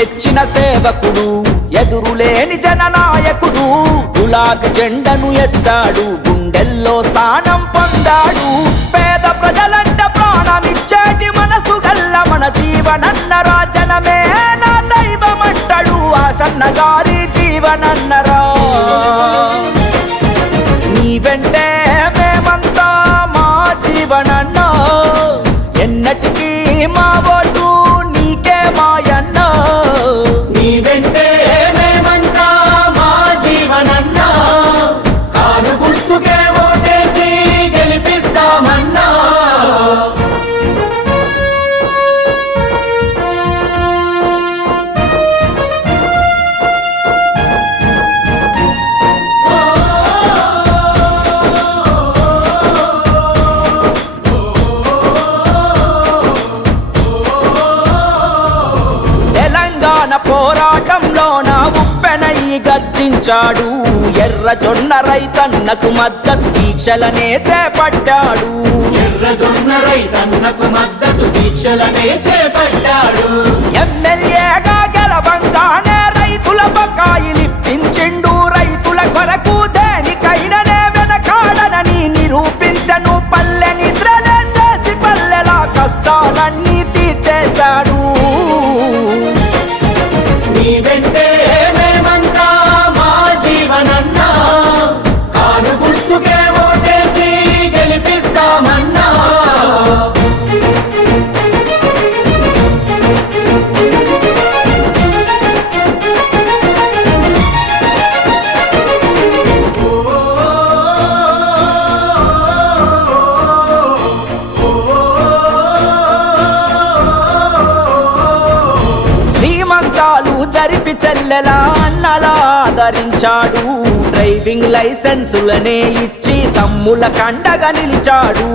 మెచ్చిన సేవకుడు ఎదురులేని జననాయకుడు గులాబీ జెండను ఎత్తాడు గుండెల్లో స్థానం పొందాడు. పేద ప్రజలంట ప్రాణమిచ్చేటి మనసు గల్ల మన జీవనన్న రాజనమే నా దైవమంటాడు. ఆసన్న గారి జీవనన్నరా నీ వెంటే మేమంతా మా జీవనన్న. ఎన్నటికీ మా ఓటు నీకే మా గర్జించాడు ఎర్ర జొన్న రైతన్నకు మద్దతు దీక్షలనే చేపట్టాడు. ఎర్రజొన్న రైతన్నకు మద్దతు దీక్షలనే చేపట్టాడు. ఎమ్మెల్యేగా గెలవంగానే రైతుల బకాయిలిప్పించిండు. చెల్లెలా అన్నలా ఆదరించాడు డ్రైవింగ్ లైసెన్సులనే ఇచ్చి తమ్ముల కండగా నిలిచాడు.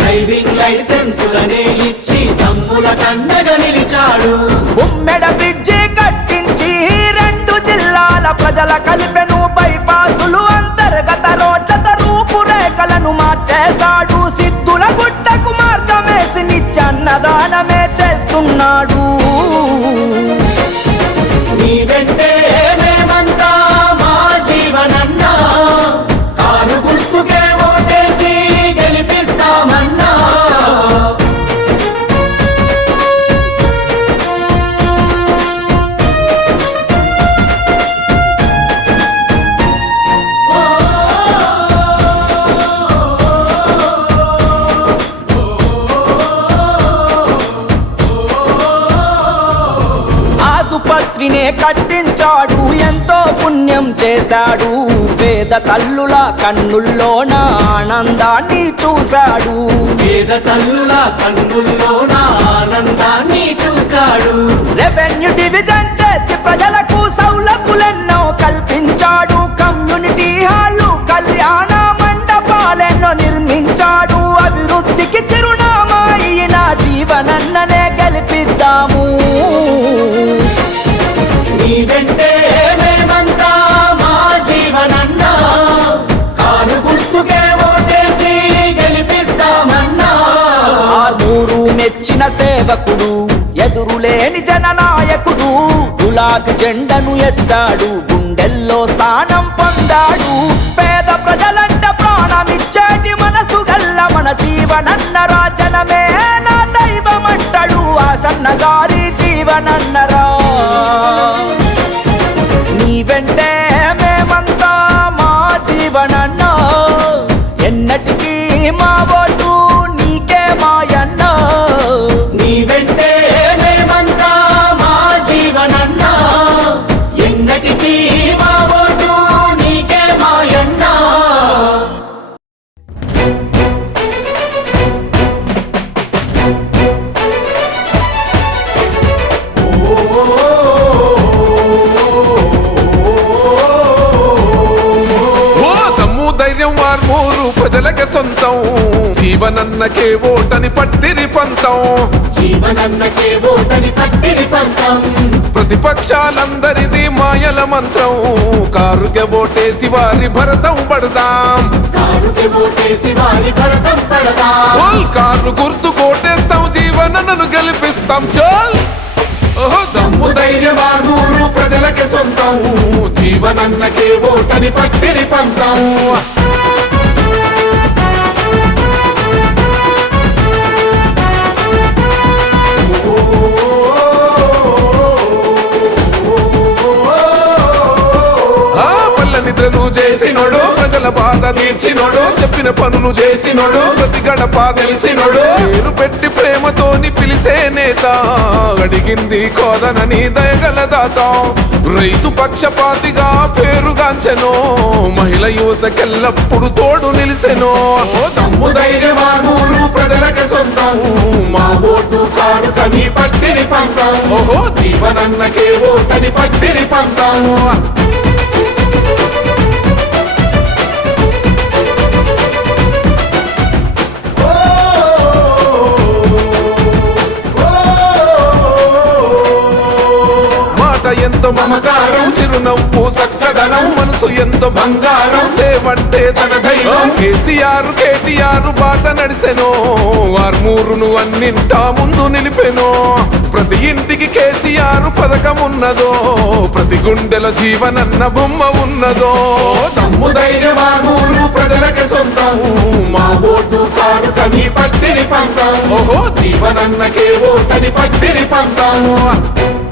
డ్రైవింగ్ లైసెన్సులనే ఇచ్చి తమ్ముల కండగా నిలిచాడు. ఉమ్మెడ బ్రిడ్జి కట్టించి రెండు జిల్లాల ప్రజల కలిపెను కట్టించాడు. ఎంతో పుణ్యం చేశాడు. పేద తల్లుల కన్నుల్లోన ఆనందాన్ని చూశాడు. పేద తల్లుల కన్నుల్లోన ఆనందాన్ని చూశాడు. రెవెన్యూ డివిజన్ చేసి ప్రజలకు నీ మేమంతా మా జీవనన్నా. కారు గుర్తుకే ఓటేసి గెలిపిస్తామన్నా. ఆర్మూరు మెచ్చిన సేవకుడు ఎదురులేని జననాయకుడు గులాబీ జెండను ఎత్తాడు గుండెల్లో స్థానం పొందాడు. పేద ప్రజలంట ప్రాణమిచ్చేటి మనసు గల్ల మన జీవనన్న రాజనమే నా దైవమంటాడు. ఆ సన్నగారి జీవనన్న జీవనన్నకే ఓటని పట్టిరి పంతం. జీవనన్నకే ఓటని పట్టిరి పంతం. ప్రతిపక్షాలందరిది మాయల మంత్రం. కారుకే ఓటేసి వారి భరతం పడదాం. కారుకి ఓటేసి వారి భరతం పడదా. కారు గుర్తు కోటేస్తాం జీవనన్నను గెలిపిస్తాం. చల్! ఓహో దమ్ము దమ్ము ధైర్యం ఆర్మూరు ప్రజలకి సొంతం. జీవనన్నకే ఓటని పట్టిరి పంతం. బాధ చెప్పిన పనులు చేసినోడు ప్రతి గడప తెలిసినోడు. పేరు పెట్టి ప్రేమతోని పిలిసే నేత అడిగింది కోదనని దయగల దాత. రైతు పక్షపాతిగా పేరుగాంచెను మహిళ యువతకెల్లప్పుడు తోడు నిలిసెను ఓ దమ్ము ప్రజలకి సొంతం మా ఓటు కారు కని పట్టిరి ఓహో జీవనన్నకే ఓటని పట్టిని పంతం. చిరునవ్వు సక్కదనం మనసు ఎంతో బంగారం. సేవంటే తన ధైర్యం. కేసీఆర్ కేటీఆర్ బాట నడిసెను. ఆర్మూరును అన్నింటా ముందు నిలిపెను. ప్రతి ఇంటికి కేసీఆర్ పథకం ఉన్నదో. ప్రతి గుండెల జీవనన్న బొమ్మ ఉన్నదో. దమ్ము ధైర్యం ఆర్మూరు ప్రజలకి సొంతం. మా ఓటు కారు కని పట్టిరి పంతం. ఓహో. జీవనన్నకే ఓటని పట్టిరి పంతం.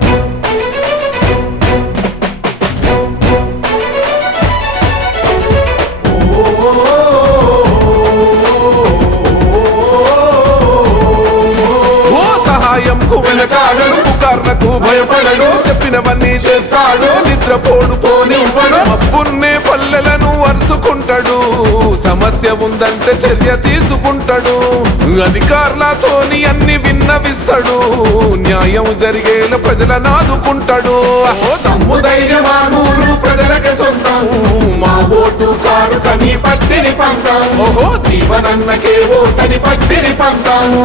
భయపడడు చెప్పినవన్నీ చేస్తాడు. నిద్రపోడు పోనివ్వడు. అప్పున్నే పల్లెలను అరుసుకుంటాడు. సమస్య ఉందంటే చర్య తీసుకుంటాడు. అధికారులతోని అన్ని విన్నవిస్తాడు. న్యాయం జరిగేలా ప్రజలను ఆదుకుంటాడు ఓ దమ్ము ప్రజలకి సొంతం. మా ఓటు కారు కని పట్టిరి పంతం. ఓహో జీవనన్నకే ఓటని పట్టిని పంతాము